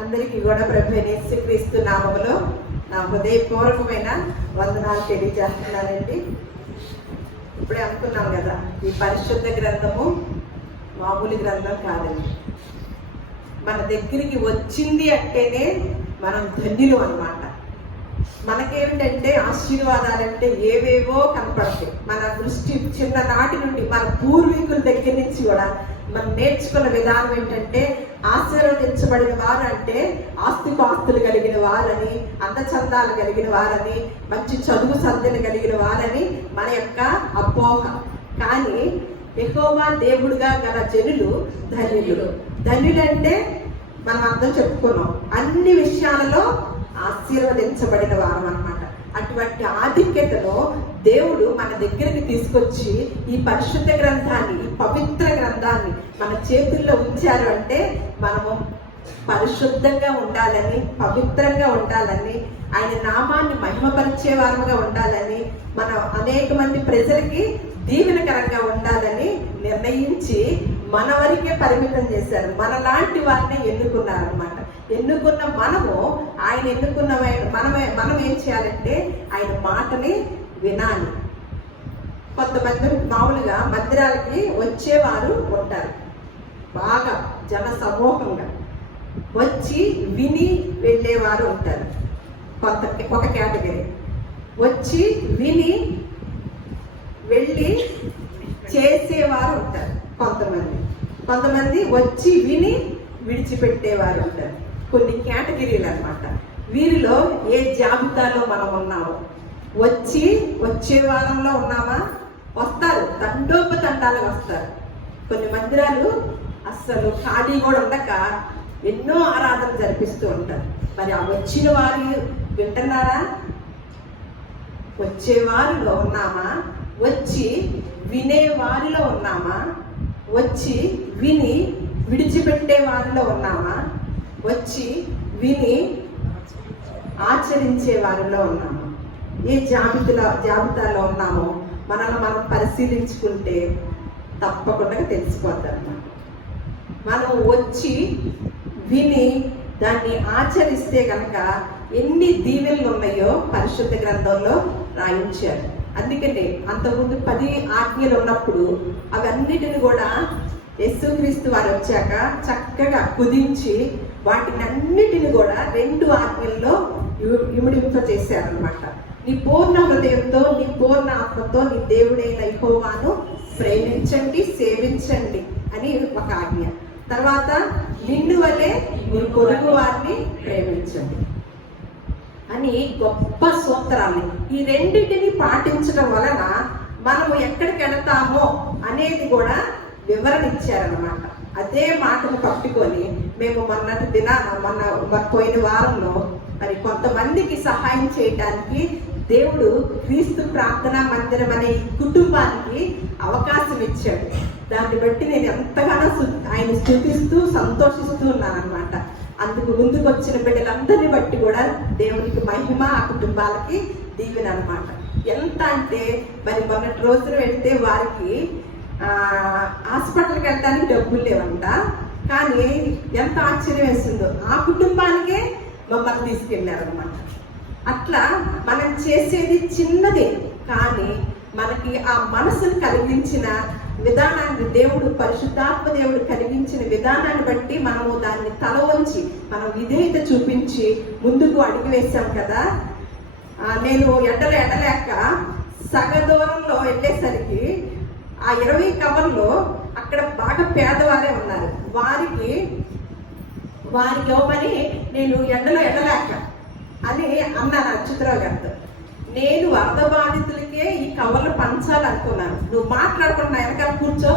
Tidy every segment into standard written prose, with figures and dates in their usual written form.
అందరికీ కూడా ప్రభు యేసుక్రీస్తు నామములో నా హృదయపూర్వకమైన వందనాలు తెలియజేస్తున్నానండి. ఇప్పుడే అనుకున్నాం కదా, ఈ పరిశుద్ధ గ్రంథము మామూలు గ్రంథం కాదండి. మన దగ్గరికి వచ్చింది అంటేనే మనం ధన్యులు అన్నమాట. మనకేమిటంటే ఆశీర్వాదాలంటే ఏవేవో కనపడతాయి. మన దృష్టి చిన్ననాటి నుండి మన పూర్వీకుల దగ్గర నుంచి కూడా మనం నేర్చుకున్న విధానం ఏంటంటే, ఆశీర్వదించబడిన వారు అంటే ఆస్తిపాస్తులు కలిగిన వారని, అందచందాలు కలిగిన వారని, మంచి చదువు సంధ్యలు కలిగిన వారని మన యొక్క అపోహ. కానీ యెహోవా దేవుడుగా గల జనులు ధన్యులు. ధన్యులంటే మనం అందరం చెప్పుకున్నాం, అన్ని విషయాలలో ఆశీర్వదించబడిన వారు అన్నమాట. అటువంటి ఆధిక్యతను దేవుడు మన దగ్గరికి తీసుకొచ్చి ఈ పరిశుద్ధ గ్రంథాన్ని, ఈ పవిత్ర గ్రంథాన్ని మన చేతుల్లో ఉంచారు అంటే మనము పరిశుద్ధంగా ఉండాలని, పవిత్రంగా ఉండాలని, ఆయన నామాన్ని మహిమపరిచే వారముగా ఉండాలని, మన అనేక మంది ప్రజలకి దీవెనకరంగా ఉండాలని నిర్ణయించి మన వరకే పరిమితం చేశారు. మనలాంటి వారిని ఎన్నుకున్నారన్నమాట. ఎన్నుకున్న మనము, ఆయన ఎన్నుకున్న మనం ఏం చేయాలంటే ఆయన మాటని వినాలి. కొంతమంది మామూలుగా మందిరాలకి వచ్చేవారు ఉంటారు, బాగా జన సమూహంగా వచ్చి విని వెళ్ళేవారు ఉంటారు. ఒక కేటగిరీ వచ్చి విని వెళ్ళి చేసేవారు ఉంటారు. కొంతమంది వచ్చి విని విడిచిపెట్టేవారు ఉంటారు. కొన్ని కేటగిరీలు అన్నమాట. వీరిలో ఏ జాబితాలో మనం ఉన్నామో, వచ్చే వారంలో ఉన్నామా? వస్తారు, తండోపతండాలు వస్తారు. కొన్ని మందిరాలు అస్సలు ఖాళీ కూడా ఉండక ఎన్నో ఆరాధనలు జరిపిస్తూ ఉంటారు. మరి ఆ వచ్చిన వారు వింటున్నారా? వచ్చేవారిలో ఉన్నామా? వచ్చి వినే వారిలో ఉన్నామా? వచ్చి విని విడిచిపెట్టే వారిలో ఉన్నామా? వచ్చి విని ఆచరించే వారిలో ఉన్నామా? ఏ జాబితాలో ఉన్నామో మనల్ని మనం పరిశీలించుకుంటే తప్పకుండా తెలిసిపోతారు. మనం వచ్చి విని దాన్ని ఆచరిస్తే కనుక ఎన్ని దీవెనలు ఉన్నాయో పరిశుద్ధ గ్రంథంలో రాయించారు. అందుకనే అంతకుముందు 10 ఆజ్ఞలు ఉన్నప్పుడు అవన్నిటిని కూడా యేసుక్రీస్తు వారు వచ్చాక చక్కగా కుదించి వాటిని అన్నిటిని కూడా 2 ఆజ్ఞల్లో ఇమిడింప చేశారనమాట. నీ పూర్ణ హృదయంతో, నీ పూర్ణ ఆత్మతో నీ దేవుడైన యెహోవాను ప్రేమించండి, సేవించండి అని ఒక ఆజ్ఞ. తర్వాత నిన్ను వలె నీ పొరుగు వారిని ప్రేమించండి అని గొప్ప సూత్రాన్ని, ఈ రెండింటిని పాటించడం వలన మనము ఎక్కడికి వెళతామో అనేది కూడా వివరణ ఇచ్చారనమాట. అదే మాటను పట్టుకొని మేము మొన్న పోయిన వారంలో మరి కొంతమందికి సహాయం చేయడానికి దేవుడు క్రీస్తు ప్రార్థనా మందిరం అనే కుటుంబానికి అవకాశం ఇచ్చాడు. దాన్ని బట్టి నేను ఎంతగానో ఆయన స్తుతిస్తూ సంతోషిస్తూ ఉన్నానమాట. అందుకు ముందుకు వచ్చిన బిడ్డలందరినీ బట్టి కూడా దేవునికి మహిమ, ఆ కుటుంబాలకి దీవెన అనమాట. ఎంత అంటే మరి మొన్నటి రోజున వెళ్తే వారికి హాస్పిటల్కి వెళ్ళడానికి డబ్బులు లేవంట. కానీ ఎంత ఆశ్చర్యం వేస్తుందో, ఆ కుటుంబానికే మమ్మల్ని తీసుకెళ్ళారనమాట. అట్లా మనం చేసేది చిన్నదే, కానీ మనకి ఆ మనసును కలిగించిన విధానాన్ని దేవుడు, పరిశుద్ధాత్మ దేవుడు కలిగించిన విధానాన్ని బట్టి మనము దాన్ని తల వంచి మనం విధేయత చూపించి ముందుకు అడుగు వేసాం కదా. నేను ఎండలేక సగ దూరంలో వెళ్ళేసరికి ఆ 20 కవర్లో అక్కడ బాగా పేదవారే ఉన్నారు. వారికి ఇవ్వమని నేను ఎండలేక అని అన్నాను అచ్యుతరావు గారితో. నేను వరద బాధితులకే ఈ కవర్లు పంచాలనుకున్నాను. నువ్వు మాట్లాడకుండా వెనకాల కూర్చో,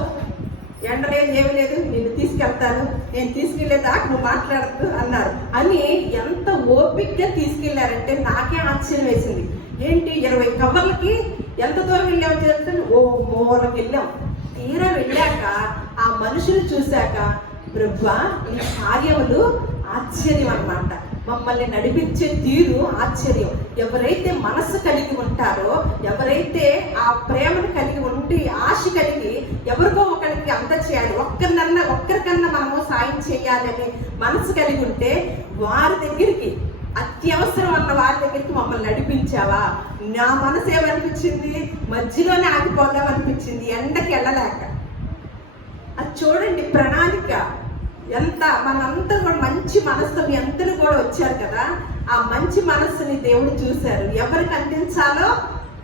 ఎండ లేదు ఏమి లేదు, నేను తీసుకెళ్తాను, నేను తీసుకెళ్లేదాకా నువ్వు మాట్లాడద్దు అన్నారు. అని ఎంత ఓపికగా తీసుకెళ్లారంటే నాకే ఆశ్చర్యం వేసింది. ఏంటి 20 కవర్లకి ఎంత దూరం వెళ్ళామో చెప్తాను. ఓ మూలకి వెళ్ళాం. తీరా వెళ్ళాక ఆ మనుషులు చూశాక ప్రభువా ఈ కార్యములు ఆశ్చర్యం అన్నమాట. మమ్మల్ని నడిపించే తీరు ఆశ్చర్యం. ఎవరైతే మనసు కలిగి ఉంటారో, ఎవరైతే ఆ ప్రేమను కలిగి ఉండి ఆశ కలిగి ఎవరికో ఒకరికి అంత చేయాలి, ఒక్కరికన్నా మనము సాయం చేయాలని మనసు కలిగి ఉంటే వారి దగ్గరికి, అత్యవసరం అన్న వారి దగ్గరికి మమ్మల్ని నడిపించావా? నా మనసు ఏమనిపించింది, మధ్యలోనే ఆగిపోదాం అనిపించింది, ఎండకి వెళ్ళలేక. అది చూడండి ప్రణాళిక ఎంత. మనంతా కూడా మంచి మనసుతో ఎంతలు కూడా వచ్చారు కదా, ఆ మంచి మనస్సుని దేవుడు చూశారు. ఎవరికి అందించాలో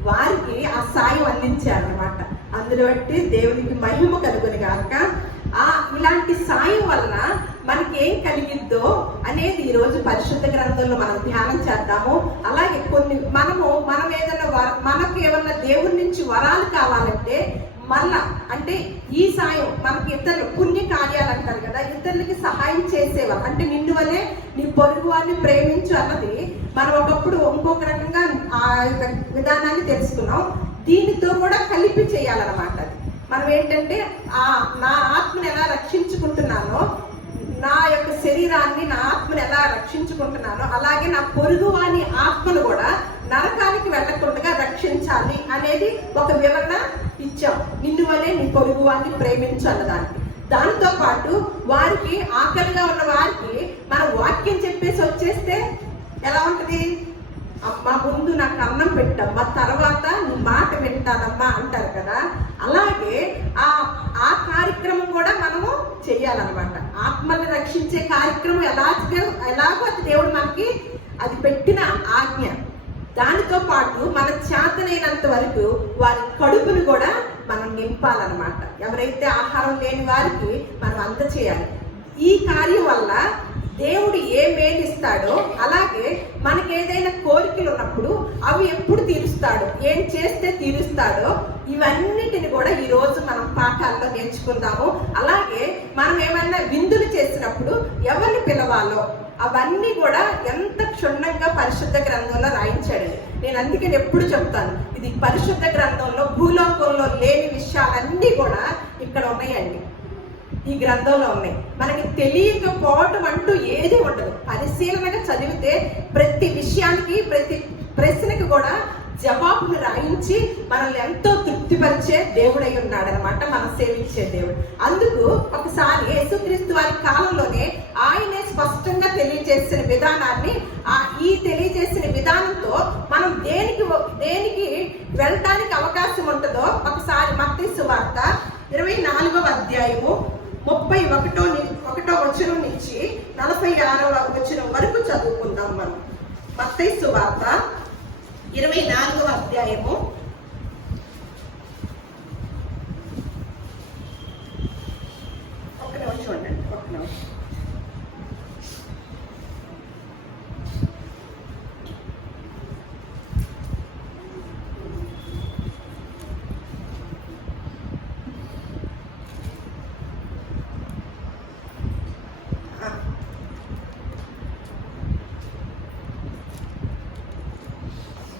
వారికి ఆ సాయం అందించారు అనమాట. అందులో బట్టి దేవునికి మహిమ కలుగుని గాక. ఇలాంటి సాయం వలన మనకి ఏం కలిగిద్దో అనేది ఈరోజు పరిశుద్ధ గ్రంథంలో మనం ధ్యానం చేద్దాము. అలాగే మనం ఏదైనా మనకు ఏమన్నా దేవుడి నుంచి వరాలు కావాలంటే మళ్ళా అంటే ఈ సాయం మనకి ఇతరులు పుణ్య కార్యాలు అంటారు కదా, ఇతరులకి సహాయం చేసేవారు. అంటే నిన్ను వల్లే నీ పొరుగు వారిని ప్రేమించు అన్నది మనం ఒకప్పుడు ఇంకొక రకంగా ఆ విధానాన్ని తెలుసుకున్నాం. దీనితో కూడా కలిపి చేయాలన్నమాట. మనం ఏంటంటే నా ఆత్మను ఎలా రక్షించుకుంటున్నానో, నా యొక్క శరీరాన్ని, నా ఆత్మను ఎలా రక్షించుకుంటున్నానో, అలాగే నా పొరుగు వాని ఆత్మను కూడా నరకానికి వెళ్లకుండా రక్షించాలి అనేది ఒక వివరణ ఇచ్చాం. నిన్ను వల్లే నీ పొరుగు వారిని ప్రేమించు అన్నదానికి. దానితో పాటు వారికి, ఆకలిగా ఉన్న వారికి మన వాక్యం చెప్పేసి వచ్చేస్తే ఎలా ఉంటది? అమ్మా ముందు నాకు అన్నం పెట్టమ్మా, తర్వాత నీ మాట వింటానమ్మా అంటారు కదా. అలాగే ఆ కార్యక్రమం కూడా మనము చెయ్యాలన్నమాట. ఆత్మల్ని రక్షించే కార్యక్రమం ఎలాగో అది దేవుడు మనకి అది పెట్టిన ఆజ్ఞ. దానితో పాటు మన చేతనైనంత వరకు వారి కడుపును కూడా మనం నింపాలన్నమాట. ఎవరైతే ఆహారం లేని వారికి మనం అంత చేయాలి. ఈ కార్యం వల్ల దేవుడు ఏ మేలిస్తాడో, అలాగే మనకి ఏదైనా కోరికలు ఉన్నప్పుడు అవి ఎప్పుడు తీరుస్తాడో, ఏం చేస్తే తీరుస్తాడో, ఇవన్నిటిని కూడా ఈరోజు మనం పాఠాల్లో నేర్చుకుందాము. అలాగే మనం ఏమైనా విందులు చేసినప్పుడు ఎవరిని పిలవాలో అవన్నీ కూడా ఎంత క్షుణ్ణంగా పరిశుద్ధ గ్రంథంలో రాయించాడు. నేను అందుకని ఎప్పుడు చెప్తాను, ఇది పరిశుద్ధ గ్రంథంలో భూలోకంలో లేని విషయాలన్నీ కూడా ఇక్కడ ఉన్నాయండి, ఈ గ్రంథంలో ఉన్నాయి. మనకి తెలియకపోవటం అంటూ ఏది ఉండదు. పరిశీలనగా చదివితే ప్రతి విషయానికి, ప్రతి ప్రశ్నకి కూడా జవాబును రాయించి మనల్ని ఎంతో తృప్తిపరిచే దేవుడై ఉన్నాడు అనమాట, మనం సేవించే దేవుడు. అందుకు ఒకసారి యేసుక్రీస్తు వారి కాలంలోనే ఆయనే స్పష్టంగా తెలియజేసిన విధానాన్ని, ఈ తెలియజేసిన విధానంతో మనం దేనికి వెళ్ళటానికి అవకాశం ఉంటుందో ఒకసారి మత్తయి సువార్త 24వ అధ్యాయము 31వ వచనం నుంచి 46వ వచనం వరకు చదువుకుందాం. మనం మత్తయి సువార్త 24వ అధ్యాయము ఒక నిమిషం ఉండండి, ఒక నిమిషం.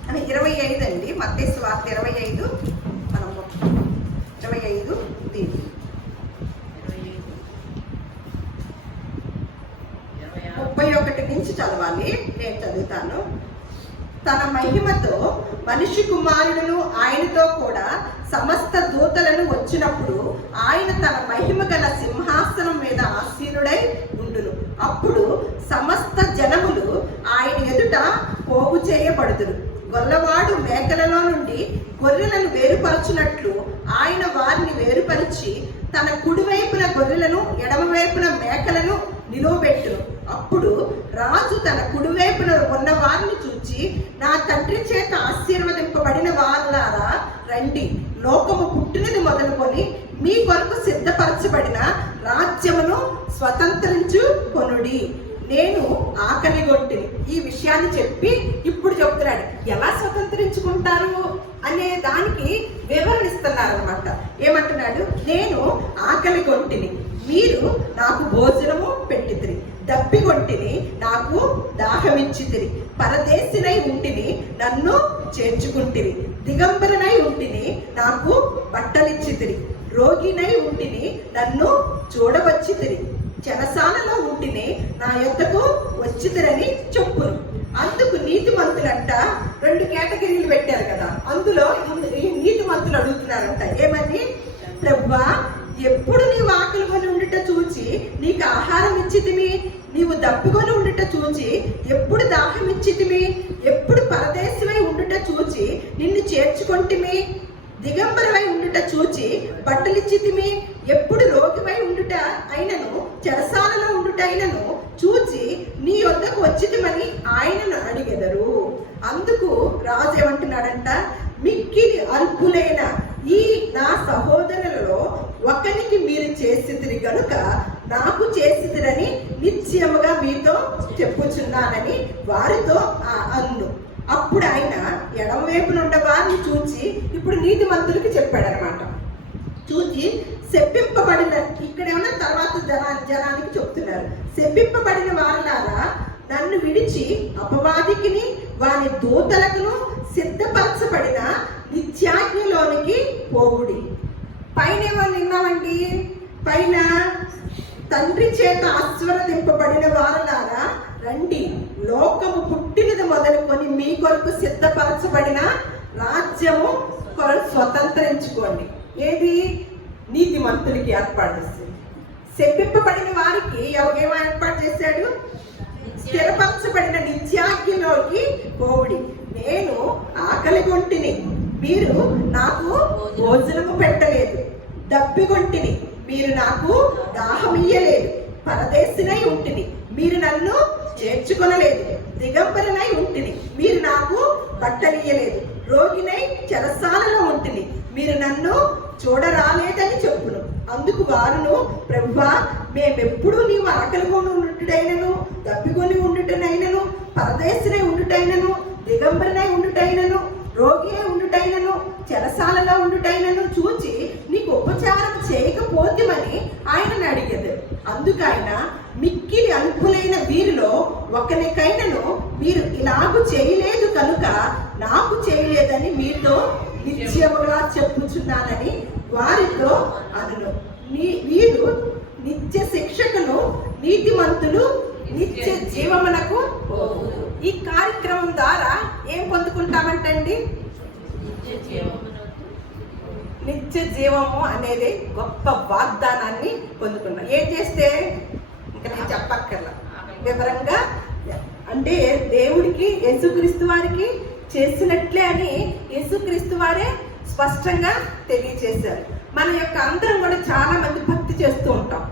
అని 25 అండి, మత్తయి సువార్త 25, మనం 25 దీన్ని 31 నుంచి చదవాలి. నేను చదువుతాను. తన మహిమతో మనిషి కుమారుడును ఆయనతో కూడా సమస్త దూతలను వచ్చినప్పుడు ఆయన తన మహిమ గల సింహాసనం మీద ఆసీనుడై ఉండును. అప్పుడు సమస్త జనములు ఆయన ఎదుట పోగు చేయబడుదురు. గొల్లవాడు మేకలలో నుండి గొర్రెలను వేరుపరచునట్లు ఆయన వారిని వేరుపరిచి తన కుడివైపున గొర్రెలను, ఎడమవైపున మేకలను నిలువబెట్టును. అప్పుడు రాజు తన కుడివైపున ఉన్న వారిని చూచి, నా తండ్రి చేత ఆశీర్వదింపబడిన వారులారా రండి, లోకము పుట్టినది మొదలుకొని మీ కొరకు సిద్ధపరచబడిన రాజ్యమును స్వతంత్రించుకొనుడి. నేను ఆకలిగొంటిని. ఈ విషయాన్ని చెప్పి ఇప్పుడు చెప్తున్నాడు ఎలా స్వతంత్రించుకుంటారు అనే దానికి వివరణ ఇస్తున్నారు అనమాట. ఏమంటున్నాడు? నేను ఆకలిగొంటిని, మీరు నాకు భోజనము పెట్టితిరి, దప్పిగొంటిని, నాకు దాహమిచ్చితిరి, పరదేశినై ఉంటిని, నన్ను చేర్చుకుంటిరి, దిగంబరనై ఉంటిని, నాకు బట్టలిచ్చితిరి, రోగినై ఉంటిని, నన్ను చూడవచ్చితిరి, చెరసాలలో ఉంటిని, నా యొద్దకు వచ్చిదరని చెప్పును. అందుకు నీతిమంతులంట 2 కేటగిరీలు పెట్టారు కదా, అందులో ఈ నీతిమంతులు అడుగుతున్నారంట ఏమని, ప్రభువా ఎప్పుడు నీవు ఆకలికొని ఉండుట చూచి నీకు ఆహారం ఇచ్చితిమి, నీవు దప్పికొని ఉండుట చూచి ఎప్పుడు దాహం ఇచ్చితిమి, ఎప్పుడు పరదేశమై ఉండుట చూచి నిన్ను చేర్చుకొంటిమి, దిగంబరమై ఉండుట చూచి బట్టలిచ్చితిమి, ఎప్పుడు రోగివై ఉండుట అయినను చెరసాలలో ఉండుట అయినను చూచి నీ యొద్దకు వచ్చితిమని ఆయనను అడిగెదరు. అందుకు రాజు ఏమంటున్నాడంట, మిక్కిలి అల్పులైన ఈ నా సహోదరులలో ఒకరికి మీరు చేసిదిరి గనుక నాకు చేసిదిరని నిశ్చయముగా మీతో చెప్పుచున్నానని వారితో అన్ను. అప్పుడు ఆయన ఎడమవైపునుండ వారిని చూచి, ఇప్పుడు నీతిమంతులకి చెప్పాడనమాట, చూచి శపింపబడిన, ఇక్కడేమన్నా తర్వాత జనానికి చెప్తున్నారు, శపింపబడిన వారులారా నన్ను విడిచి అపవాదికిని వాని దూతలకును సిద్ధపరచబడిన నిత్యాగ్నిలోనికి పోవుడి. పైన ఏమో విన్నామండి, పైన తండ్రి చేత ఆశీర్వదింపబడిన వారులారా రండి, లోకము పుట్టినది మొదలుకొని మీ కొరకు సిద్ధపరచబడిన రాజ్యము స్వతంత్రించుకోండి. ఏది? నీతిమంతులకి ఏర్పాటు చేస్తుంది. శపింపబడిన వారికి ఎవరేమో ఏర్పాటు చేశాడు, స్థిరపరచబడిన నిత్యాగ్నిలోకి పోవుడి. నేను ఆకలిగొంటిని, మీరు నాకు భోజనము పెట్టలేదు, దప్పిగొంటిని, మీరు నాకు దాహమియ్యలేదు, పరదేశినై ఉంటిని, మీరు నన్ను చేర్చుకొనలేదు, దిగంబరనై ఉంటిని, మీరు నాకు బట్టలియ్యలేదు, రోగినై చెరసాలలో ఉంటిని, మీరు నన్ను చూడరాలేదని చెప్పును. అందుకు వారును, ప్రభువా మేమెప్పుడు నీవు ఆకలికొని ఉండుటైనను, దప్పికొని ఉండుటనైనను, పరదేశినై ఉండుటైనను, దిగంబరనై ఉండుటైనను, రోగి ఉండుటైనను, చెరసాలలో ఉండుటైనను చూచి నీకు ఉపచారం చేయకపోతేమని ఆయనను అడిగేది. అందుకు ఆయన, మిక్కిలి అల్పులైన వీరిలో ఒకరికైనను మీరు ఇలాగూ చేయలేదు కనుక నాకు చేయలేదని మీతో నిశ్చయముగా చెప్పుచున్నానని వారితో అనును. వీరు నిత్య శిక్షకును, నీతిమంతులు నిత్య జీవమునకు. ఈ కార్యక్రమం ద్వారా ఏం పొందుకుంటామంటండి? నిత్య జీవము అనేది గొప్ప వాగ్దానాన్ని పొందుకున్నాం. ఏం చేస్తే ఇంకా నేను చెప్పక్కర్లా, వివరంగా అంటే దేవుడికి యేసుక్రీస్తు వారికి చేసినట్లే అని యేసుక్రీస్తు వారే స్పష్టంగా తెలియజేశారు. మన యొక్క అందరం కూడా చాలా మంది భక్తి చేస్తూ ఉంటాం.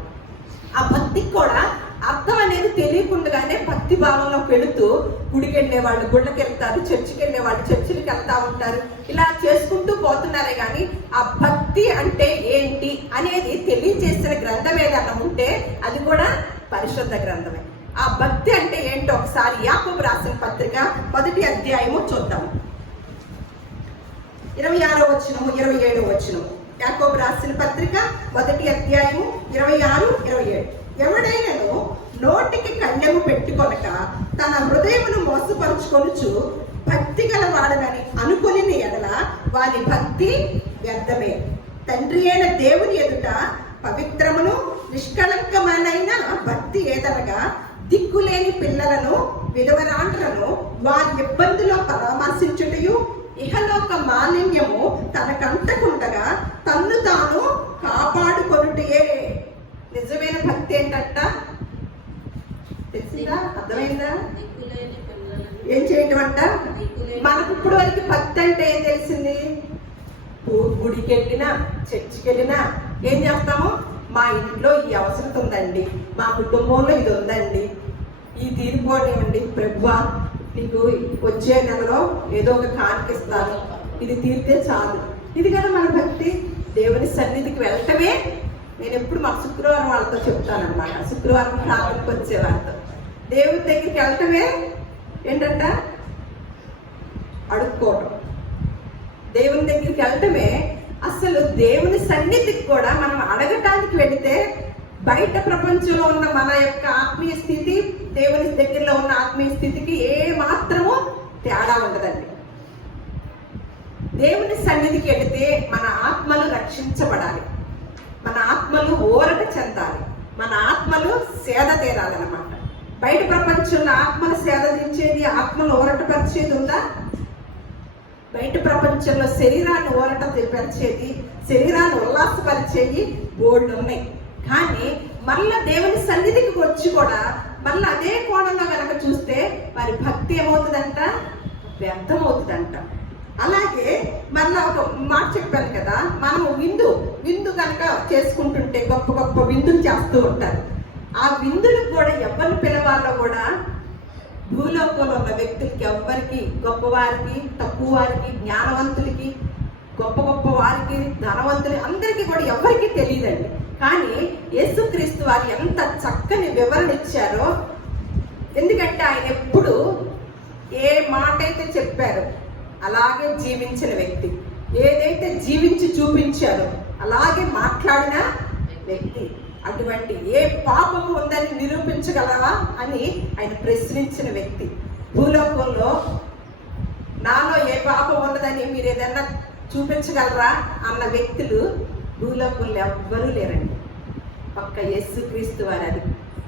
ఆ భక్తికి కూడా అర్థం అనేది తెలియకుండానే భక్తి భావంలో పెడుతూ గుడికి వెళ్ళే వాళ్ళు గుళ్ళకి వెళ్తారు, చర్చికి వెళ్ళే వాళ్ళు చర్చిలకు వెళ్తా ఉంటారు, ఇలా చేసుకుంటూ పోతున్నారే కానీ ఆ భక్తి అంటే ఏంటి అనేది తెలియజేసిన గ్రంథం ఏదన్నా ఉంటే అది కూడా పరిశుద్ధ గ్రంథమే. ఆ భక్తి అంటే ఏంటో ఒకసారి యాకోబు రాసిన పత్రిక 1వ అధ్యాయము చూద్దాము. 26వ వచనము 27వ వచనము. యాకోబు రాసిన పత్రిక 1వ అధ్యాయము 26, 27. ఎవడైనను నోటికి కళ్ళెము పెట్టుకొనక తన హృదయమును మోసపరుచుకొనుచు భక్తి గలవాడనని అనుకుని ఎడల వారి భక్తి వ్యర్థమే. తండ్రి అయిన దేవుని ఎదుట పవిత్రమును నిష్కళంకమైన భక్తి ఏదనగా దిక్కులేని పిల్లలను, విధవరాండ్లను వారి ఇబ్బందులో పరామర్శించుటయు, ఇహలోక మాలిన్యము తనకంటకుండగా తన్ను తాను కాపాడుకొనుటయే. నిజమైన భక్తి ఏంటంట? తెలిసిందా? అర్థమైందా? ఏం చేయటం అంట? మనకు ఇప్పుడు వరకు భక్తి అంటే ఏం తెలిసింది? గుడికి వెళ్ళినా చర్చికి వెళ్ళినా ఏం చేస్తాము? మా ఇంట్లో ఈ అవసరం ఉందండి, మా కుటుంబంలో ఇది ఉందండి, ఈ తీరిపోనివ్వండి ప్రభువా, నీకు వచ్చే నెలలో ఏదో ఒక కానికిస్తాను, ఇది తీరితే చాలు. ఇది కదా మన భక్తి. దేవుని సన్నిధికి వెళ్ళటమే. నేను ఎప్పుడు మా శుక్రవారం వాళ్ళతో చెప్తానన్నమాట. శుక్రవారం ప్రార్థనకు వచ్చే వాళ్ళతో దేవుని దగ్గరికి వెళ్ళటమే ఏంటంట? అడుక్కోవటం. దేవుని దగ్గరికి వెళ్ళటమే. అసలు దేవుని సన్నిధికి కూడా మనం అడగటానికి వెళితే బయట ప్రపంచంలో ఉన్న మన యొక్క ఆత్మీయ స్థితి, దేవుని దగ్గరలో ఉన్న ఆత్మీయ స్థితికి ఏ మాత్రము తేడా ఉండదండి. దేవుని సన్నిధికి వెళితే మన ఆత్మలు రక్షించబడాలి, మన ఆత్మలు ఊరట చెందాలి, మన ఆత్మలు సేద తీరాలన్నమాట. బయట ప్రపంచంలో ఆత్మను సేదరించేది, ఆత్మను ఊరటపరిచేది ఉందా? బయట ప్రపంచంలో శరీరాన్ని ఊరటపరిచేది, శరీరాన్ని ఉల్లాసపరిచేది బోర్డు ఉన్నాయి. కానీ మళ్ళా దేవుని సన్నిధికి వచ్చి కూడా మళ్ళీ అదే కోణంలో కనుక చూస్తే వారి భక్తి ఏమవుతుందంట? వ్యర్థమవుతుందంట. అలాగే మళ్ళా ఒక మాట చెప్పాను కదా, మనము విందు కనుక చేసుకుంటుంటే గొప్ప గొప్ప విందులు చేస్తూ ఉంటారు. ఆ విందులకు కూడా ఎవరిని పిలవాలో కూడా భూలోకంలో ఉన్న వ్యక్తులకి ఎవ్వరికి, గొప్పవారికి, తక్కువ వారికి, జ్ఞానవంతులకి, గొప్ప గొప్ప వారికి, ధనవంతులకి, అందరికీ కూడా ఎవరికి తెలియదండి. కానీ యేసుక్రీస్తు వారు ఎంత చక్కని వివరణ ఇచ్చారో. ఎందుకంటే ఆయన ఎప్పుడు ఏ మాట అయితే చెప్పారో అలాగే జీవించిన వ్యక్తి, ఏదైతే జీవించి చూపించారో అలాగే మాట్లాడిన వ్యక్తి. అటువంటి ఏ పాపము ఉందని నిరూపించగలవా అని ఆయన ప్రశ్నించిన వ్యక్తి. భూలోకంలో నాలో ఏ పాపం ఉన్నదని మీరు ఏదన్నా చూపించగలరా అన్న వ్యక్తులు భూలోకంలో ఎవ్వరూ లేరండి. ఒక్క యేసుక్రీస్తు వారు అది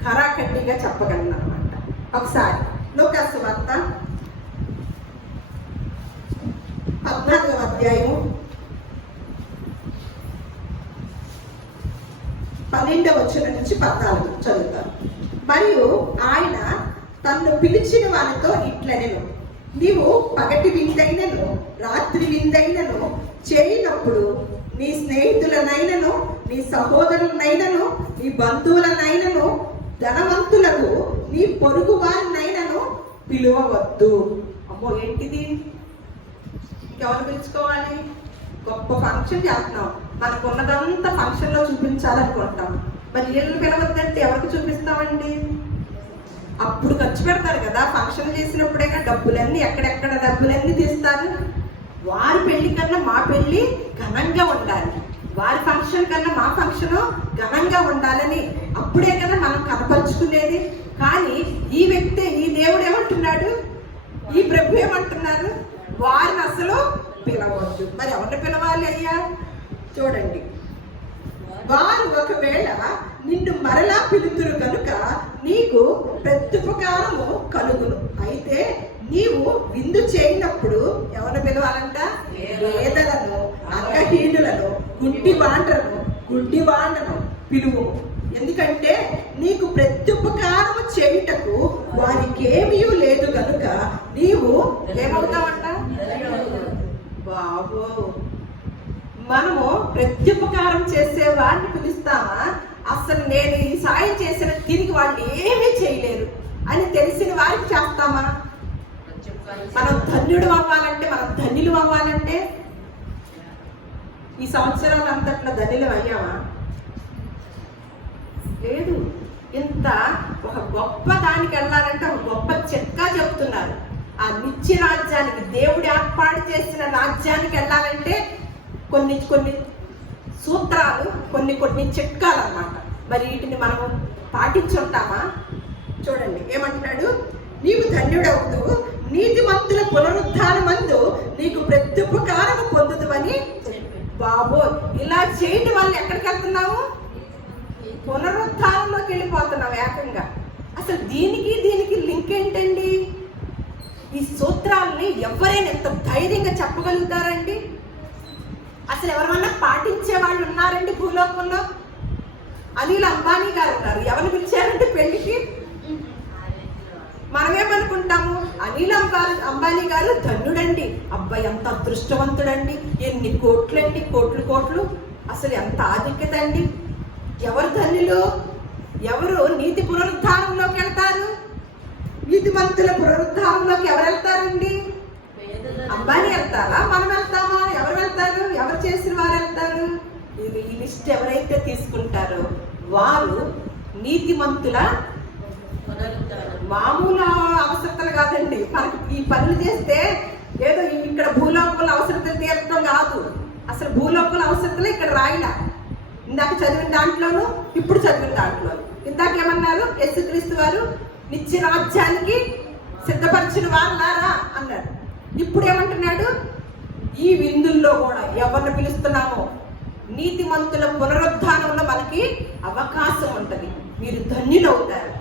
ఖరాఖండిగా చెప్పగలను అనమాట. ఒకసారి లూకా సువార్త 14వ అధ్యాయము 12వ వచనం నుంచి 14 చదువుతాను. మరియు ఆయన తన్ను పిలిచిన వారితో ఇట్లనెను, నీవు పగటి విందైనను రాత్రి విందైనను చేయనప్పుడు నీ స్నేహితులనైనను, నీ సహోదరులనైనను, నీ బంధువులనైనను, ధనవంతులకు, నీ పొరుగు వారినైనను పిలువవద్దు. అమ్మో, ఏంటిది? ఎవరు పిలుచుకోవాలి? గొప్ప ఫంక్షన్ చేస్తున్నాం, మనకు ఉన్నదంతా ఫంక్షన్లో చూపించాలనుకుంటాం. మరి వీళ్ళు పిలవద్దంటే ఎవరికి చూపిస్తామండి? అప్పుడు ఖర్చు పెడతారు కదా, ఫంక్షన్ చేసినప్పుడే డబ్బులన్నీ, ఎక్కడెక్కడ డబ్బులన్నీ తీస్తారు. వారి పెళ్లి కన్నా మా పెళ్లి ఘనంగా ఉండాలి, వారి ఫంక్షన్ కన్నా మా ఫంక్షన్ ఘనంగా ఉండాలని అప్పుడే కదా మనం కనపరుచుకునేది. కానీ ఈ వ్యక్తి, ఈ దేవుడు ఏమంటున్నాడు, ఈ ప్రభు ఏమంటున్నారు? వారిని అసలు పిలవద్దు. మరి ఎవరిని పిలవాలి అయ్యా? చూడండి, వారు ఒకవేళ నిన్ను మరలా పిలుతురు కనుక నీకు ప్రత్యుపకారము కలుగును. అయితే నీవు విందు చేయనప్పుడు ఎవరిని పిలవాలంట? పేదలను, అంగహీనులను, గుడ్డివాండను పిలువు. ఎందుకంటే నీకు ప్రత్యుపకారము చేయుటకు వారికి ఏమీ లేదు కనుక నీవు ఏమవుతావంట? బాబో, మనము ప్రత్యుపకారం చేసే వారిని పిలుస్తామా? అసలు నేను ఈ సాయం చేసిన తిరిగి వాళ్ళు ఏమీ చేయలేరు అని తెలిసిన వారికి చేస్తామా? మనం ధన్యుడు అవ్వాలంటే, మనం ధన్యులు అవ్వాలంటే ఈ సంవత్సరాలు అంతట్లో ధన్యులు అయ్యామా? లేదు. ఇంత ఒక గొప్ప దానికి వెళ్ళాలంటే ఒక గొప్ప చిట్కా చెప్తున్నారు. ఆ నిత్య రాజ్యానికి, దేవుడు ఏర్పాటు చేసిన రాజ్యానికి వెళ్ళాలంటే కొన్ని కొన్ని సూత్రాలు, కొన్ని చిట్కాలు అన్నమాట. మరి వీటిని మనము పాటించుంటామా? చూడండి ఏమంటున్నాడు, నీవు ధన్యుడవుతూ నీతిమంతుల పునరుద్ధానమందు నీకు ప్రత్యుపకారము పొందుతావని. బాబో, ఇలా చేయటం వల్ల ఎక్కడికి వెళ్తున్నాము? పునరుద్ధానంలోకి వెళ్ళిపోతున్నాం ఏకంగా. అసలు దీనికి లింక్ ఏంటండి? ఈ సూత్రాలని ఎవరైనా ఎంత ధైర్యంగా చెప్పగలుగుతారండి? అసలు ఎవరన్నా పాటించే వాళ్ళు ఉన్నారండి భూలోకంలో? అనిల్ అంబానీ గారు ఉన్నారు. ఎవరిని పిలిచారంటే పెళ్లికి? మనమేమనుకుంటాము, అనిల్ అంబానీ గారు ధన్యుడండి, అబ్బాయి ఎంత అదృష్టవంతుడండి, ఎన్ని కోట్లండి, కోట్లు, అసలు ఎంత ఆధిక్యత అండి. ఎవరు ధన్యులు? ఎవరు నీతి పునరుద్ధానంలోకి వెళ్తారు? నీతిమంతుల పునరుద్ధానంలోకి ఎవరు వెళ్తారండి? అంబానీ వెళ్తారా? మనం వెళ్తామా? ఎవరు వెళ్తారు? ఎవరు చేసిన వారు వెళ్తారు? ఈ లిస్ట్ ఎవరైతే తీసుకుంటారో వారు నీతిమంతుల మామూలు అవసరతలు కాదండి. మనకి ఈ పనులు చేస్తే ఏదో ఇక్కడ భూలోకంలో అవసరతలు తీర్చడం కాదు. అసలు భూలోకంలో అవసరతలు ఇక్కడ రాయిలా. ఇందాక చదివిన దాంట్లోనూ ఇప్పుడు చదివిన దాంట్లోనూ ఇందాక ఏమన్నారు? యేసుక్రీస్తు వారు నిత్య రాజ్యానికి సిద్ధపరిచిన వారులారా అన్నాడు. ఇప్పుడు ఏమంటున్నాడు? ఈ విందుల్లో కూడా ఎవరిని పిలుస్తున్నామో నీతిమంతుల పునరుద్ధానంలో మనకి అవకాశం ఉంటుంది, మీరు ధన్యులవుతారు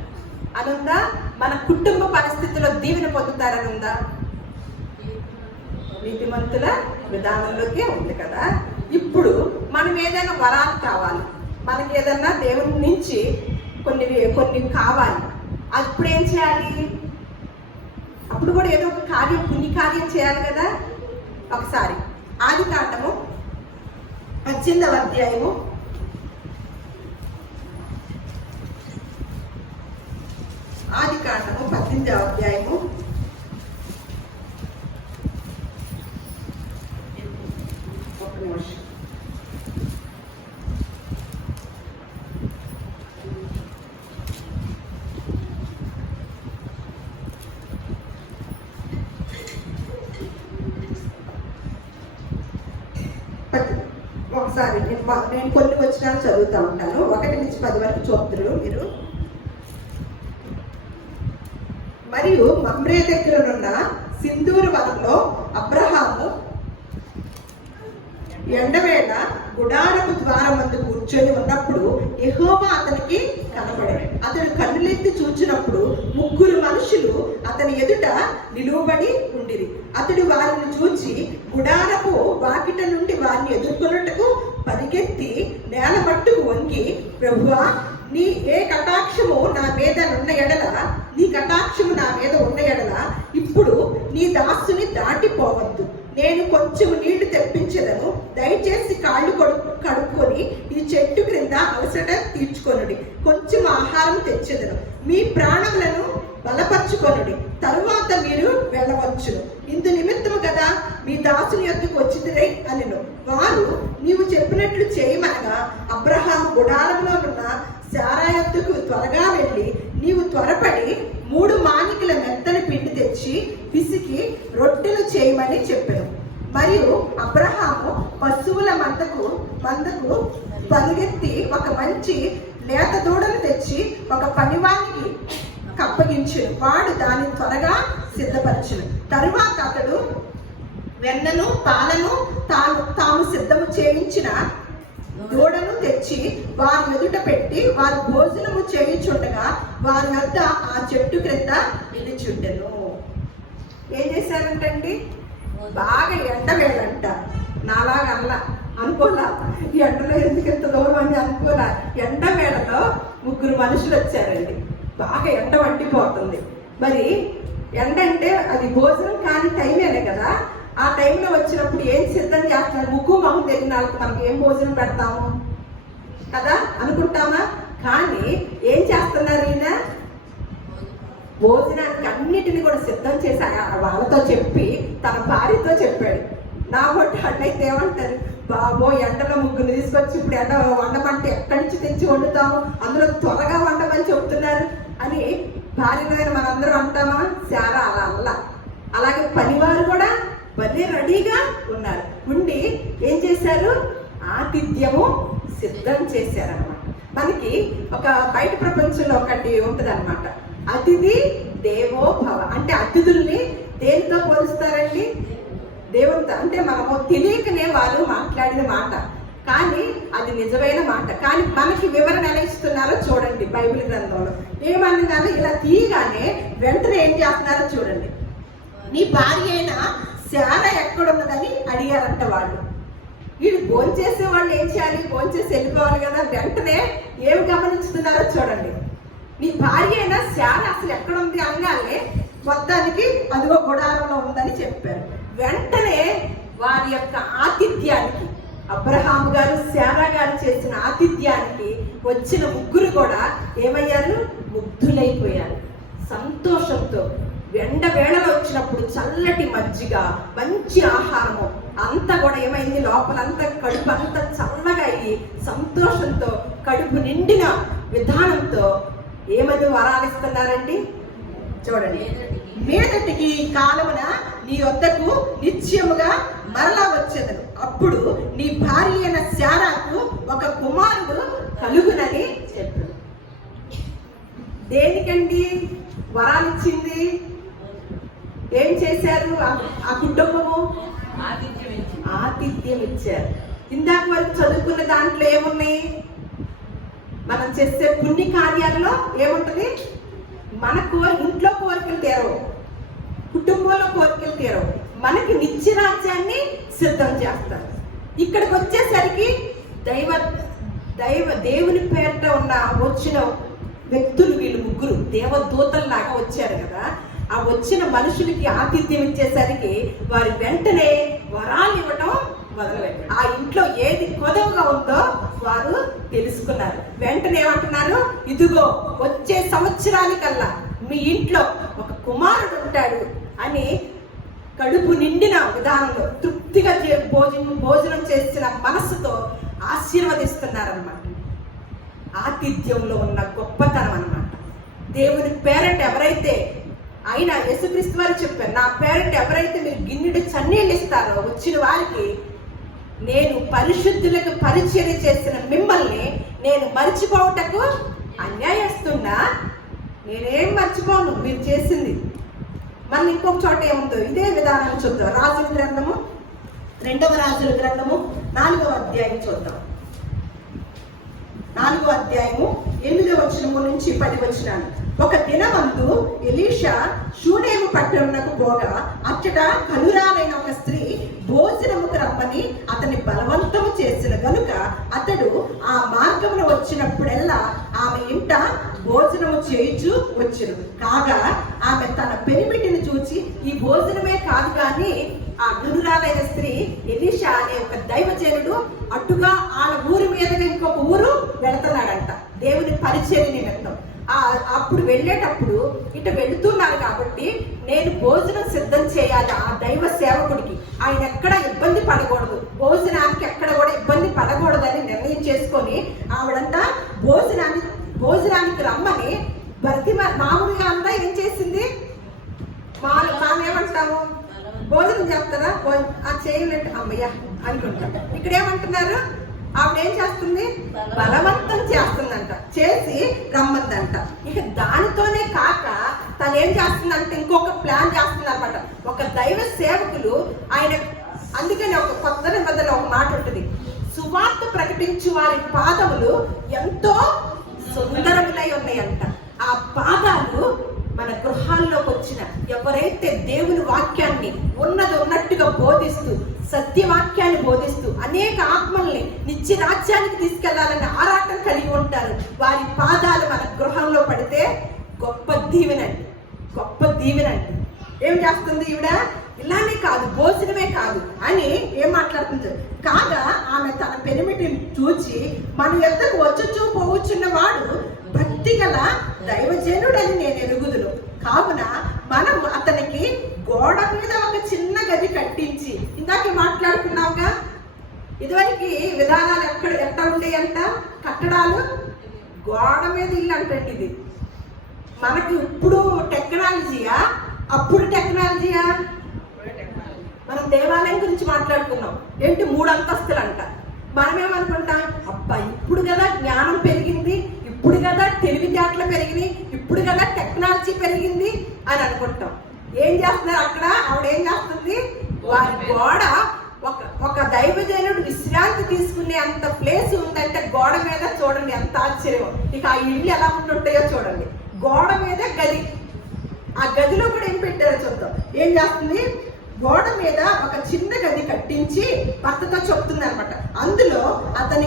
అని ఉందా? మన కుటుంబ పరిస్థితిలో దీవెన పొందుతారని ఉందా? నీతిమంతుల విధానంలోకే ఉంది కదా. ఇప్పుడు మనం ఏదైనా వరాలు కావాలి, మనకి ఏదన్నా దేవుని నుంచి కొన్ని కావాలి, అప్పుడు ఏం చేయాలి? అప్పుడు కూడా ఏదో ఒక కార్యం, పుణ్య కార్యం చేయాలి కదా. ఒకసారి ఆదికాండము 18వ అధ్యాయము 18వ అధ్యాయము 1 నిమిషం. ఒకసారి నేను కొన్ని వచనాలు చదువుతూ ఉంటాను. 1 నుంచి 10 వరకు చూద్దరు మీరు. మరియు మమ్రే దగ్గరనున్న సింధూరు వనంలో అబ్రహాము ఎండవేళ గుడారపు ద్వారం వద్ద కూర్చొని ఉన్నప్పుడు యెహోవా అతనికి కనబడాడు. అతడు కన్నులెత్తి చూచినప్పుడు 3 మనుషులు అతని ఎదుట నిలువబడి ఉండిరి. అతడు వారిని చూచి గుడారపు వాకిట నుండి వారిని ఎదుర్కొన్నట్టుకు పరిగెత్తి నేల మట్టుకు వంగి, ప్రభువా, నీ కటాక్షము నా మీద ఉన్న ఎడల ఇప్పుడు నీ దాసుని దాటిపోవద్దు. నేను కొంచెం నీళ్లు తెప్పించదను, దయచేసి కాళ్ళు కడుక్కొని ఈ చెట్టు క్రింద అలసట తీర్చుకొనుడి. కొంచెం ఆహారం తెచ్చేదను, మీ ప్రాణములను బలపరచుకొనుడి, తరువాత మీరు వెళ్ళవచ్చును. ఇందు నిమిత్తము కదా మీ దాసుని యొద్దకు వచ్చిదిరై అనెను. వారు, నీవు చెప్పినట్లు చేయమనగా అబ్రహాము గుడారంలో ఉన్న శారా యొద్దకు త్వరగా వెళ్ళి, నీవు త్వరపడి 3 మానికల మెత్తని పిండి తెచ్చి పిసికి రొట్టెలు చేయమని చెప్పాను. మరియు అబ్రహాము పశువుల మందకు పరిగెత్తి ఒక మంచి లేత దూడను తెచ్చి ఒక పనివానికి కప్పగించును. వాడు దాన్ని త్వరగా సిద్ధపరచును. తరువాత అతడు వెన్నను పాలను తాము సిద్ధము చేయించిన దూడను తెచ్చి వారి ఎదుట పెట్టి వారు భోజనము చేయించుండగా వారి వద్ద ఆ చెట్టు క్రింద నిలిచుండెను. ఏం చేశారంటండి? బాగా ఎండ వేళంట. నాలాగా అనుకోలా, ఈ ఎండలో ఎందుకు ఎంత దూరం అని అనుకోలా. ఎండ వేళలో 3 మనుషులు వచ్చారండి. బాగా ఎండ వండిపోతుంది. మరి ఎండ అంటే అది భోజనం కాని టైమేనే కదా. ఆ టైంలో వచ్చినప్పుడు ఏం సిద్ధం చేస్తున్నారు? ముక్కు మొహం తెలియని వాళ్ళకి మనకి ఏం భోజనం పెడతాము కదా అనుకుంటామా? కానీ ఏం చేస్తున్నారు ఈయన? భోజనానికి అన్నిటిని కూడా సిద్ధం చేసి వాళ్ళతో చెప్పి తన భార్యతో చెప్పాడు. నా బట్టి అన్నైతే ఏమంటారు? బాబో, ఎండలో 3 తీసుకొచ్చి ఇప్పుడు ఎండ వండమంటే ఎక్కడి నుంచి తెచ్చి వండుతాము, అందులో త్వరగా వండమని చెప్తున్నారు అని భార్యలో మనందరం అంటామా? శారా అలా అలా. అలాగే పనివారు కూడా భలే రెడీగా ఉన్నారు. ఉండి ఏం చేశారు? ఆతిథ్యము సిద్ధం చేశారనమాట. మనకి ఒక బయట ప్రపంచంలో ఒకటి ఉంటుంది అనమాట, అతిథి దేవో భవ. అంటే అతిథుల్ని దేనితో పోలుస్తారండి? దేవునితో. అంటే మనము తెలియకనే వారు మాట్లాడిన మాట, కానీ అది నిజమైన మాట. కానీ మనకి వివరణ ఎలా ఇస్తున్నారో చూడండి బైబిల్ గ్రంథంలో. ఏమన్నారో ఇలా తీయగానే వెంటనే ఏం చేస్తున్నారో చూడండి. నీ భార్య అయినా శారా ఎక్కడున్నదని అడిగారంట వాళ్ళు. వీళ్ళు భోంచేసే వాళ్ళు ఏం చేయాలి? భోంచేసి వెళ్ళిపోవాలి కదా. వెంటనే ఏమి గమనించుతున్నారో చూడండి. నీ భార్య అయినా శారా అసలు ఎక్కడుంది అనగానే మొత్తానికి అదిగో గుడారంలో ఉందని చెప్పారు. వెంటనే వారి యొక్క ఆతిథ్యానికి, అబ్రహాము గారు శారా గారు చేసిన ఆతిథ్యానికి వచ్చిన 3 కూడా ఏమయ్యారు? ముగ్ధులైపోయారు సంతోషంతో. ఎండ వేళలో వచ్చినప్పుడు చల్లటి మజ్జిగ, మంచి ఆహారము అంతా కూడా ఏమైంది? లోపలంతా కడుపు అంతా చల్లగా అయ్యి సంతోషంతో కడుపు నిండిన విధానంతో ఏమది వరాలిస్తున్నారండి? చూడండి. మీదటికి కాలమున నీ వద్దకు నిత్యముగా మరలా వచ్చేదను, అప్పుడు నీ భార్య అయిన శారాకు ఒక కుమారుడు కలుగునని చెప్పాడు. దేనికండి వరాలిచ్చింది? ఏం చేశారు ఆ కుటుంబము? ఆతిథ్యం ఇచ్చారు. ఇందాక వరకు చదువుకున్న దాంట్లో ఏమున్నాయి? మనం చేసే పుణ్య కార్యాల్లో ఏముంటది? ఇంట్లో కోరికలు తీరవు, కుటుంబంలో కోరికలు తీరవు, మనకి నిత్య రాజ్యాన్ని సిద్ధం చేస్తారు. ఇక్కడికి వచ్చేసరికి దేవుని పేరిట వచ్చిన వ్యక్తులు వీళ్ళు ముగ్గురు దేవదూతల్లాగా వచ్చారు కదా. ఆ వచ్చిన మనుషులకి ఆతిథ్యం ఇచ్చేసరికి వారి వెంటనే వరాలు ఇవ్వటం మొదలుపెట్టారు. ఆ ఇంట్లో ఏది కొదవగా ఉందో వారు తెలుసుకున్నారు. వెంటనే ఏమంటున్నారు, ఇదిగో వచ్చే సంవత్సరానికల్లా మీ ఇంట్లో ఒక కుమారుడు ఉంటాడు అని కడుపు నిండిన విధానంలో తృప్తిగా భోజనం చేసిన మనసుతో ఆశీర్వదిస్తున్నారన్నమాట. ఆతిథ్యంలో ఉన్న గొప్పతనం అన్నమాట. దేవుని పేరెంట్ ఎవరైతే ఆయన యేసుక్రీస్తు వారు చెప్పారు, నా పేరెంట్ ఎవరైతే మీరు గిన్నెడు చన్నీళ్ళు ఇస్తారో వచ్చిన వారికి, నేను పరిశుద్ధులకు పరిచర్య చేసిన మిమ్మల్ని నేను మర్చిపోవటకు అన్యాయస్తున్నా, నేనేం మర్చిపోను మీరు చేసింది. మళ్ళీ ఇంకొక చోట ఏముందో ఇదే విధానం చూద్దాం. రాజుల గ్రంథము 2వ రాజుల గ్రంథము 4వ అధ్యాయం చూద్దాం. 4వ అధ్యాయము 8వ వచనము నుంచి 10వ వచనాలు. ఒక దినమందు ఎలీషా షూనేము పట్టణమునకు పోగా అచ్చట కనురాలైన ఒక స్త్రీ భోజనముకు రమ్మని అతన్ని బలవంతము చేసిన గనుక అతడు ఆ మార్గమున వచ్చినప్పుడెల్లా ఆమె ఇంట భోజనము చేయించు వచ్చును. కాగా ఆమె తన పెనిమిటిని చూచి ఈ భోజనమే కాదు కానీ ఆ గురురాలైన స్త్రీ ఎలీషా అనే ఒక దైవజనుడు అటుగా వాళ్ళ ఊరి మీదనే ఇంకొక ఊరు వెళుతున్నాడంట దేవుని పరిచర్య నిమిత్తం. అప్పుడు వెళ్ళేటప్పుడు ఇటు వెళుతున్నారు కాబట్టి నేను భోజనం సిద్ధం చేయాలి ఆ దైవ సేవకుడికి, ఆయన ఎక్కడ ఇబ్బంది పడకూడదు, భోజనానికి ఎక్కడ కూడా ఇబ్బంది పడకూడదని నిర్ణయం చేసుకొని ఆవిడంతా భోజనానికి రమ్మని మామూలుగా అంతా ఏం చేసింది, ఏమంటాము భోజనం చేస్తారా చేయలేండి అమ్మయ్య అనుకుంటాం. ఇక్కడ ఏమంటున్నారు, ఆవిడ ఏం చేస్తుంది, బలవంతం చేస్తుందంట, చేసి రమ్మందంట. ఇక దానితోనే కాక తను ఏం చేస్తుందంటే ఇంకొక ప్లాన్ చేస్తుంది అనమాట. ఒక దైవ సేవకులు ఆయన, అందుకని ఒక కొత్త నిబంధనలో ఒక మాట ఉంటుంది, సువార్త ప్రకటించు వారి పాదములు ఎంతో సుందరములై ఉన్నాయంట. ఆ పాదాలు మన గృహాల్లోకి వచ్చిన ఎవరైతే దేవుని వాక్యాన్ని ఉన్నట్టుగా బోధిస్తూ సత్యవాక్యాన్ని బోధిస్తూ అనేక ఆత్మల్ని నిత్య రాజ్యానికి తీసుకెళ్లాలని ఆరాటం కలిగి ఉంటారు, వారి పాదాలు మన గృహంలో పడితే గొప్ప దీవెనండి, గొప్ప దీవెనండి. ఏం చేస్తుంది ఈవిడ, ఇలానే కాదు భోజనమే కాదు అని ఏం మాట్లాడుతుంది. కాగా ఆమె తన పెనిమిటిని చూచి మన ఎద్దకు వచ్చుచూ పోవచ్చున్న వాడు భక్తి గల దైవజనుడని నేను ఎరుగుదును, కావున మనం అతనికి గోడ మీద ఒక చిన్న గది కట్టించి, ఇందాక మాట్లాడుకున్నావుగా ఇదివరకు విధానాలు ఎట్లా ఉండేయంట, కట్టడాలు గోడ మీద ఇల్లు అంటండి. ఇది మనకి ఇప్పుడు టెక్నాలజీయా అప్పుడు టెక్నాలజీయా? మనం దేవాలయం గురించి మాట్లాడుకున్నాం, ఏంటి 3 అంతస్తులు అంట. మనమేమనుకుంటాం, అబ్బా ఇప్పుడు కదా జ్ఞానం పెరిగింది, ఇప్పుడు కదా తెలివితేటలు పెరిగినాయి, ఇప్పుడు కదా టెక్నాలజీ పెరిగింది అని అనుకుంటాం. ఏం చేస్తున్నారు అక్కడ, ఆవిడ ఏం చేస్తుంది, వారి గోడ ఒక దైవజనుడు విశ్రాంతి తీసుకునే అంత ప్లేస్ ఉందంటే గోడ మీద చూడండి ఎంత ఆశ్చర్యం. ఇక ఆ ఇల్లు ఎలా ఉంటుంటాయో చూడండి, గోడ మీద గది, ఆ గదిలో కూడా ఏం పెట్టారో చూద్దాం. ఏం చేస్తుంది, గోడ మీద ఒక చిన్న గది కట్టించి భర్తతో చెప్తుంది అనమాట. అందులో అతని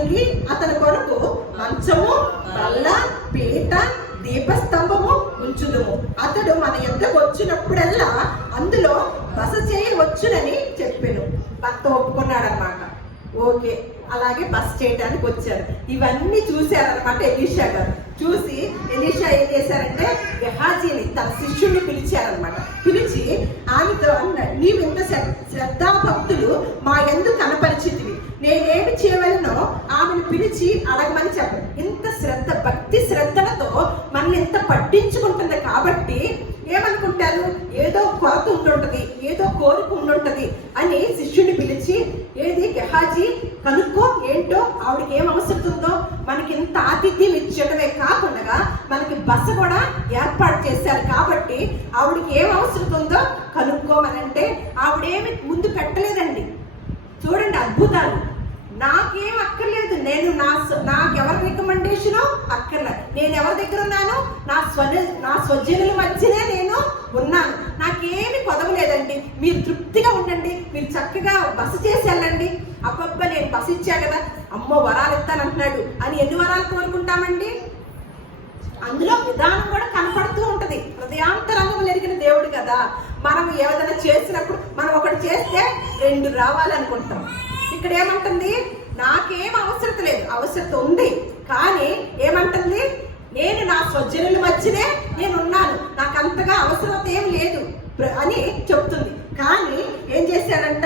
కొరకు మంచము, బల్ల, పీట, దీపస్తంభము ఉంచుదుము. అతడు మన యొద్దకు వచ్చినప్పుడల్లా అందులో బస చేయవచ్చునని చెప్పాను. భర్త ఒప్పుకున్నాడు అనమాట. ఓకే, అలాగే బస చేయడానికి వచ్చారు. ఇవన్నీ చూశారనమాట ఎలీషా గారు. చూసి ఎలీషా ఏం చేశారంటే గెహాజీని తన శిష్యుడిని పిలిచారనమాట. పిలిచి ఆమెతో అన్నాడు, నీవు ఇంత శ్రద్ధాభక్తులు మా యందు కనపరిచితివి, నేనేమి చేయవలనో ఆమెను పిలిచి అడగమని చెప్పాను. ఇంత భక్తి శ్రద్ధలతో మనల్ని ఎంత పట్టించుకుంటుంది కాబట్టి ఏమనుకుంటారు, ఏదో కొరత ఉండుంటది, ఏదో కోరిక ఉండుంటది అని శిష్యుడిని పిలిచి, ఏది గెహాజీ కనుక్కో ఏంటో, ఆవిడకి ఏం అవసరం ఉందో, మనకి ఇంత ఆతిథ్యం ఇచ్చడమే కాకుండా మనకి బస కూడా ఏర్పాటు చేశారు కాబట్టి ఆవిడకి ఏం అవసరం ఉందో కనుక్కోమనంటే ఆవిడేమి ముందు పెట్టలేదండి. చూడండి అద్భుతాలు. నాకేం అక్కర్లేదు, నేను నాకెవరి రికమెండేషను అక్కర్లేదు, నేను ఎవరి దగ్గర ఉన్నాను, నా స్వజనుల మధ్యనే నేను ఉన్నాను, నాకేమి కొదవలేదండి, మీరు తృప్తిగా ఉండండి, మీరు చక్కగా బస చేసి వెళ్ళండి. అబ్బబ్బా నేను బస ఇచ్చా కదా, అమ్మో వరాలు ఇస్తానంటున్నాడు అని ఎన్ని వరాలు కోరుకుంటామండి? అందులో విధానం కూడా కనపడుతూ ఉంటది. హృదయాంతరంగం ఎరిగిన దేవుడు కదా. మనం ఏదైనా చేసినప్పుడు మనం ఒకటి చేస్తే 2 రావాలనుకుంటాం. ఇక్కడ ఏమంటుంది? నాకేం అవసరత లేదు, అవసరత ఉంది, కానీ ఏమంటుంది? నేను నా స్వజనుల మధ్యనే నేను ఉన్నాను, నాకు అంతగా అవసరత ఏం లేదు అని చెప్తుంది. కానీ ఏం చేశాడంట?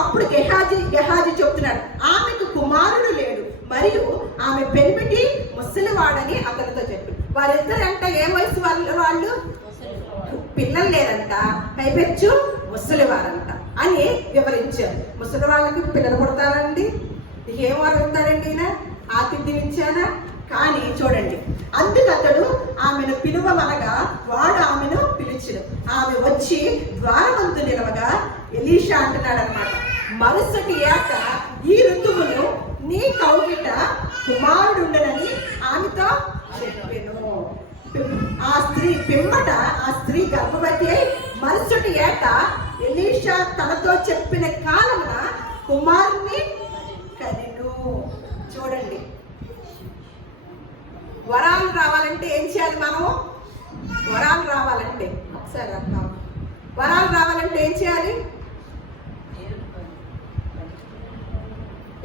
అప్పుడు గెహాజీ చెప్తున్నాడు, ఆమెకు కుమారుడు లేడు మరియు ఆమె పెనిమిటి ముసలివాడని అతనితో చెప్పి. వారిద్దరంట ఏ వయసు వాళ్ళు? పిల్లలు లేరంట, పైపెచ్చు ముసలివారంట అని వివరించారు. ముసలి వాళ్ళకి పిల్లలు పుడతారండి? ఏం అడుగుతారండి ఈయన? ఆతిథ్యం ఇచ్చానా? కానీ చూడండి, అందుకు అతడు ఆమెను పిలువమనగా వాడు ఆమెను పిలిచెను. ఆమె వచ్చి ద్వారమందు నిలవగా ఎలీషా అంటున్నాడు అనమాట, మరుసటి ఏట ఈ ఋతువును నీ కౌగిట కుమారుడుండనని ఆమెతో చెప్పెను. ఆ స్త్రీ గర్భవతి అయి మరుసటి ఏట ఎలీషా తనతో చెప్పిన కాలమున కుమారుని కనెను. చూడండి, వరాలు రావాలంటే ఏం చేయాలి మనం? వరాలు రావాలంటే ఒకసారి అర్థం, వరాలు రావాలంటే ఏం చేయాలి?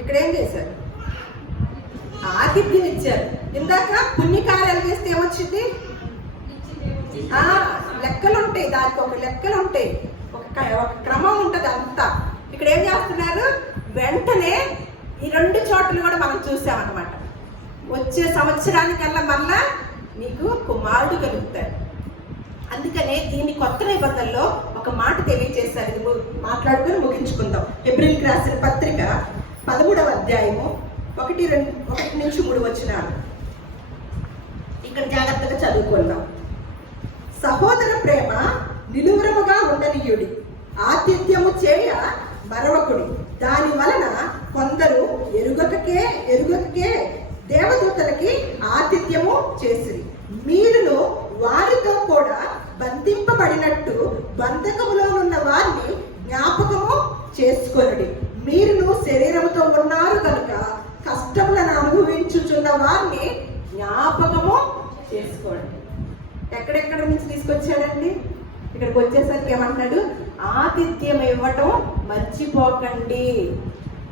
ఇక్కడ ఏం చేశారు? ఆతిథ్యం ఇచ్చారు. ఇందాక పుణ్యకార్యాలు చేస్తే ఏమొచ్చింది? లెక్కలు ఉంటాయి, దానికి ఒక లెక్కలు ఉంటాయి, ఒక క్రమం ఉంటుంది అంతా. ఇక్కడ ఏం చేస్తున్నారు? వెంటనే ఈ 2 చోట్ల కూడా మనం చూసామన్నమాట. వచ్చే సంవత్సరానికల్లా మళ్ళా నీకు కుమారుడు కలుగుతాడు. అందుకనే దీన్ని కొత్త నిబంధనలో ఒక మాట తెలియజేశారు. ఇది మాట్లాడుకొని ముగించుకుందాం. ఏప్రిల్కి రాసిన పత్రిక 13వ అధ్యాయము 1 నుంచి 3 వచనాలు ఇక్కడ జాగ్రత్తగా చదువుకుందాం. సహోదర ప్రేమ నిలువరముగా ఉండనీయుడి, ఆతిథ్యము చేయ మరవకుడి, దాని వలన కొందరు ఎరుగకే దేవదూతలకి ఆతిథ్యము చేసిరి. మీరును వారితో కూడా బంధింపబడినట్టు బంధకములో ఉన్న వారిని జ్ఞాపకము చేసుకొనుడి. మీరును శరీరంతో ఉన్నారు కనుక కష్టములను అనుభవించుచున్న వారిని జ్ఞాపకము చేసుకోండి. ఎక్కడెక్కడ నుంచి తీసుకొచ్చాడండి? ఇక్కడికి వచ్చేసరికి ఏమంటున్నాడు? ఆతిథ్యం ఇవ్వటం మర్చిపోకండి.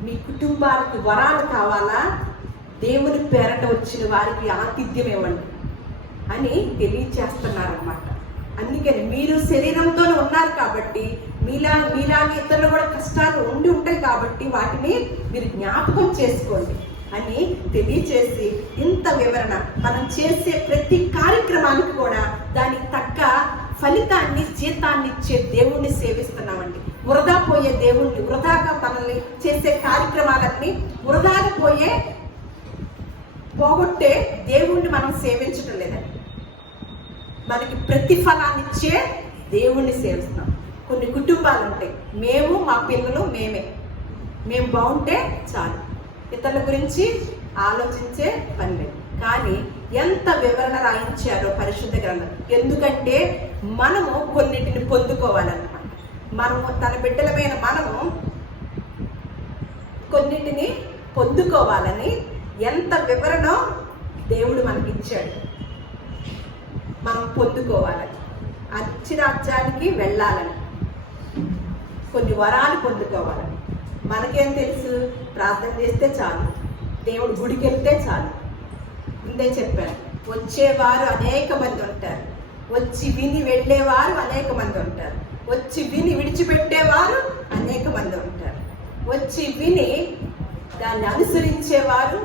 మీ కుటుంబానికి వరాలు కావాలా? దేవుని పేరట వచ్చిన వారికి ఆతిథ్యం ఇవ్వండి అని తెలియచేస్తున్నారన్నమాట. అందుకని మీరు శరీరంతోనే ఉన్నారు కాబట్టి మీలాగే ఇతరులు కూడా కష్టాలు ఉంటాయి కాబట్టి వాటిని మీరు జ్ఞాపకం చేసుకోండి అని తెలియచేసి, ఇంత వివరణ మనం చేసే ప్రతి కార్యక్రమానికి కూడా దానికి తగ్గ ఫలితాన్ని, జీతాన్ని ఇచ్చే దేవుణ్ణి సేవిస్తున్నామండి. వృధా పోయే దేవుణ్ణి, వృధాగా మనల్ని చేసే కార్యక్రమాలన్నీ వృధాగా పోగొట్టే దేవుణ్ణి మనం సేవించడం లేదండి. మనకి ప్రతిఫలాన్ని ఇచ్చే దేవుణ్ణి సేవిస్తున్నాం. కొన్ని కుటుంబాలు ఉంటాయి, మేము మా పిల్లలు మేము బాగుంటే చాలు, ఇతరుల గురించి ఆలోచించే పని లేదు. కానీ ఎంత వివరణ రాయించారో పరిశుద్ధ గ్రంథం. ఎందుకంటే మనము కొన్నిటిని పొందుకోవాలన్నమాట. మనము తన బిడ్డలమైన మనము కొన్నిటిని పొందుకోవాలని ఎంత వివరణ దేవుడు మనకిచ్చాడు. మనం పొందుకోవాలని, అచ్చిరాజ్యానికి వెళ్ళాలని, కొన్ని వరాలు పొందుకోవాలని. మనకేం తెలుసు? ప్రార్థన చేస్తే చాలు, దేవుడు గుడికి వెళ్తే చాలు. ముందే చెప్పాను, వచ్చేవారు అనేక మంది ఉంటారు, వచ్చి విని వెళ్ళేవారు అనేక మంది ఉంటారు, వచ్చి విని విడిచిపెట్టేవారు అనేక మంది ఉంటారు, వచ్చి విని దాన్ని అనుసరించేవారు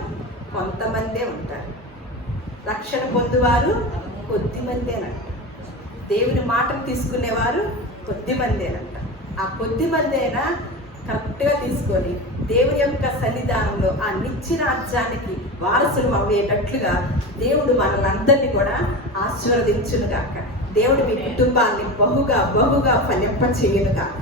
కొంతమందే ఉంటారు, రక్షణ పొందువారు కొద్దిమందేనంట, దేవుని మాటను తీసుకునేవారు కొద్దిమందేనంట. ఆ కొద్దిమందేనా కరెక్ట్గా తీసుకొని దేవుని యొక్క సన్నిధానంలో ఆ నిత్య రాజ్యానికి వారసులు అయ్యేటట్లుగా దేవుడు మనల్ని కూడా ఆశీర్వదించునుగాక. దేవుడు మీ కుటుంబాన్ని బహుగా ఫలింప చేయునుగాక.